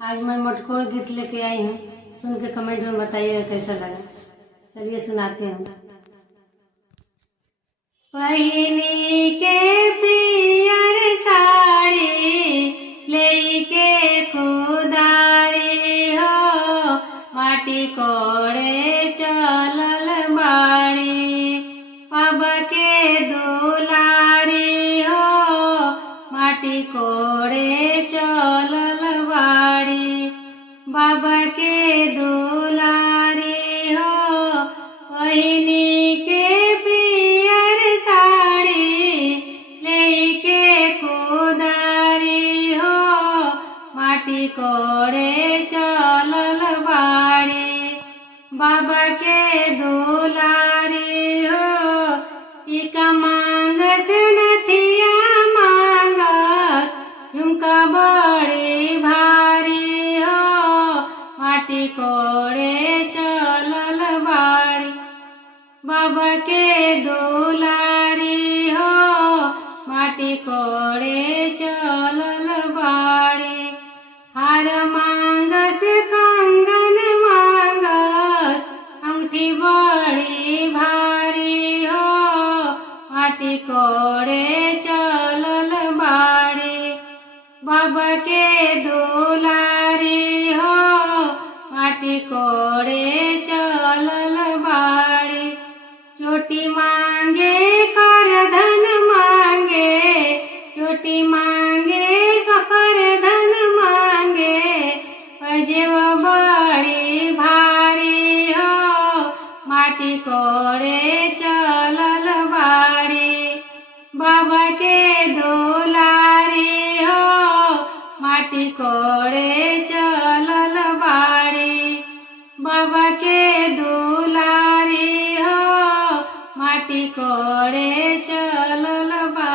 आज मैं मटकोर गीत लेके आई हूँ। सुन के कमेंट में बताइएगा कैसा लगा। चलिए सुनाते हैं। पहिनी के पियर साड़ी लेके खुदारी हो, माटी कोड़े चलल बाड़ी। अब के दुलारी हो, माटी कोड़े चलल बाड़ी। बाबा के दुलारी हो, पहिनी के पियर साड़ी लेके खुदारी हो, माटी कोड़े चलल बाड़ी। बाबा के दुलारी हो, टीका मांग से नथिया मांगत, झुमका बड़ी भारी हो, माटी कोड़े चलल बाड़ी। बाबा के दुलारी हो, माटी कोड़े चलल बाड़ी। हार मांगस कंगन मांगस, अंगूठी बड़ी भारी हो, माटी कोड़े चलल बाड़ी। बाबा के दुलारी हो, माटी कोड़े चलल बाड़ी। चोटी मांगे कर धन मांगे, चोटी मांगे कर धन मांगे, पैजेब बड़ी भारी हो, माटी कोड़े चलल बाड़ी। बाबा के दुलारी हो, माटी कोड़े चलल बाड़ी। बाबा के दुलारी हो, माटी कोड़े चलल बा।